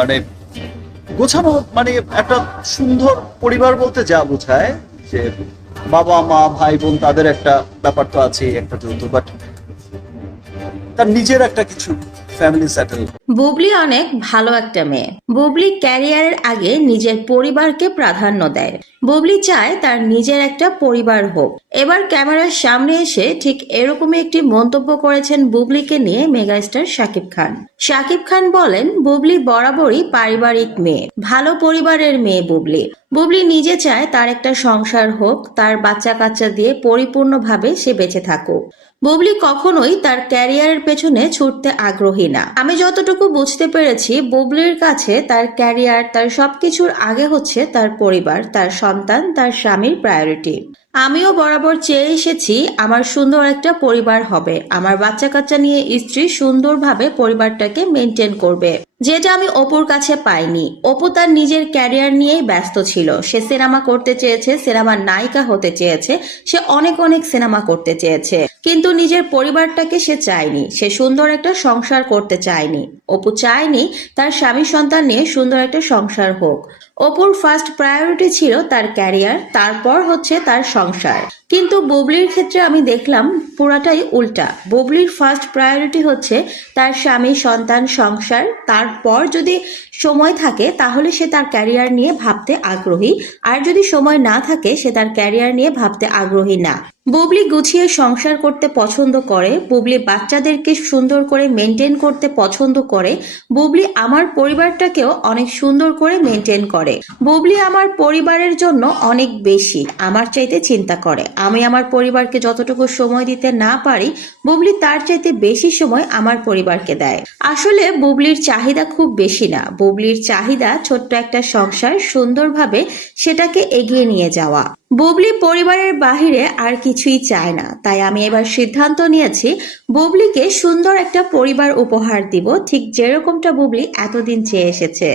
মানে গোছানো, মানে একটা সুন্দর পরিবার বলতে যা বোঝায় যে বাবা মা ভাই বোন তাদের একটা ব্যাপার তো আছে, একটা যৌথ, বাট তার নিজের একটা কিছু ফ্যামিলি সেটেল। বুবলি অনেক ভালো একটা মেয়ে। বুবলি ক্যারিয়ারের আগে নিজের পরিবারকে প্রাধান্য দেয়। বুবলি চায় তার নিজের একটা পরিবার হোক। এবার ক্যামেরার সামনে এসে ঠিক এরকমই একটি মন্তব্য করেছেন বুবলিকে নিয়ে মেগাস্টার শাকিব খান। শাকিব খান বলেন, বুবলি বরাবরই পারিবারিক মেয়ে, ভালো পরিবারের মেয়ে বুবলি। বুবলি নিজে চায় তার একটা সংসার হোক, তার বাচ্চা কাচ্চা দিয়ে পরিপূর্ণভাবে সে বেঁচে থাকুক। বুবলি কখনোই তার ক্যারিয়ারের পেছনে ছুটতে আগ্রহী না। আমি যতটুকু বুঝতে পেরেছি, বুবলির কাছে তার ক্যারিয়ার, তার সবকিছুর আগে হচ্ছে তার পরিবার, তার সন্তান, তার স্বামীর প্রায়োরিটি। আমিও বরাবর চেয়ে এসেছি আমার সুন্দর একটা পরিবার হবে, আমার বাচ্চা কাচ্চা নিয়ে স্ত্রী সুন্দরভাবে পরিবারটাকে মেনটেন করবে, যেটা আমি অপুর কাছে পাইনি। অপু তার নিজের ক্যারিয়ার নিয়েই ব্যস্ত ছিল। সে সিনেমা করতে চেয়েছে, সিনেমার নায়িকা হতে চেয়েছে, সে অনেক অনেক সিনেমা করতে চেয়েছে, কিন্তু নিজের পরিবারটাকে সে চায়নি। সে সুন্দর একটা সংসার করতে চায়নি। অপু চায়নি তার স্বামী সন্তান নিয়ে সুন্দর একটা সংসার হোক। অপুর ফার্স্ট প্রায়োরিটি ছিল তার ক্যারিয়ার, তারপর হচ্ছে তার সংসার। কিন্তু বুবলির ক্ষেত্রে আমি দেখলাম পুরাটাই উল্টা। বুবলির ফার্স্ট প্রায়োরিটি হচ্ছে তার স্বামী সন্তান সংসার, তারপর যদি সময় থাকে তাহলে সে তার ক্যারিয়ার নিয়ে ভাবতে আগ্রহী, আর যদি সময় না থাকে সে তার ক্যারিয়ার নিয়ে ভাবতে আগ্রহী না। বুবলি গুছিয়ে সংসার করতে পছন্দ করে। বুবলি বাচ্চাদেরকে সুন্দর করে মেনটেন করতে পছন্দ করে। বুবলি আমার পরিবারটাকেও অনেক সুন্দর করে মেনটেন করে। বুবলি আমার পরিবারের জন্য অনেক বেশি আমার চাইতে চিন্তা করে। আমি আমার পরিবারকে যতটুকু সময় দিতে না পারি, বুবলি তার চাইতে বেশি সময় আমার পরিবারকে দেয়। আসলে বুবলির চাহিদা খুব বেশি না। বুবলির চাহিদা ছোট্ট একটা সংসার, সুন্দরভাবে সেটাকে এগিয়ে নিয়ে যাওয়া। বুবলি পরিবারের বাহিরে আর কিছুই চায় না। তাই আমি এবার সিদ্ধান্ত নিয়েছি বুবলিকে সুন্দর একটা পরিবার উপহার দিব, ঠিক যেরকমটা বুবলি এতদিন চেয়ে এসেছে।